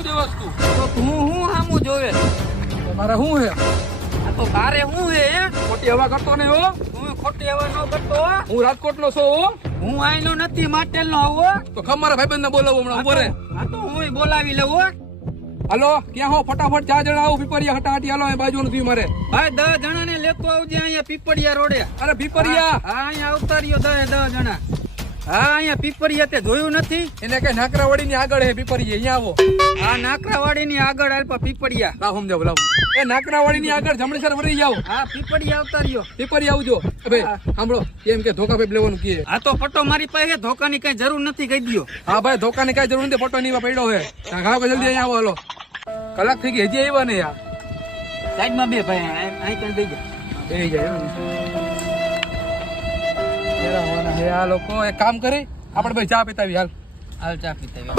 હું જોવસ તું? તો તું હું હામું જોવે? મારે શું હે? આ તો તારે હું હે ખોટી હવા કરતો ને હો. હું ખોટી હવા ન કરતો હો. હું રાજકોટ નો છો હો. હું આઈનો નથી માટેલ નો આવો. તો ખમ મારા ભાઈબંધ ને બોલાવો હમણાં ઉપર. આ તો હું બોલાવી લઉં હો. હાલો ક્યાં હો? ફટાફટ 4 જણા આવો પીપરિયા હટાહટી હાલો. બાજુ નથી મારે ભાઈ 10 જણા ને લેતો આવજે અહીંયા પીપળિયા રોડે. અરે પીપરિયા હા અહીંયા આવતા રહ્યો 10 જણા. હા અહીંયા પીપળિયા તે જોયું નથી? એને કઈ નાકરાવાડી ની આગળ હે પીપરિયા. અહીંયા આવો. આ નાકરાવાડી ની આગળ આલ્પા પીપળિયા. લાવ સમજાવ લાવ. એ નાકરાવાડી ની આગળ જમણેસર વળી જાવ. હા પીપળિયા આવતા રહ્યો. પીપરિયા આવજો. ભાઈ સાંભળો એમ કે ધોકા ભાઈ લેવાનું કે. આ તો પટ્ટો મારી પાસે ધોકાની કઈ જરૂર નથી કહી દયો. હા ભાઈ ધોકાની કઈ જરૂર નથી. ફોટો ની પડ્યો હે. ઘાવ જલ્દી અહીંયા આવો. હાલો કલાક થઈ ગઈ હજી આવ્યા ને યાર. સાઈડમાં બે ભાઈ અહીં કઈ દઈ જાય. એ જાય આ લોકો એક કામ કરી આપણે ભાઈ ચા પીતાવી હાલ. હાલ ચા પીતા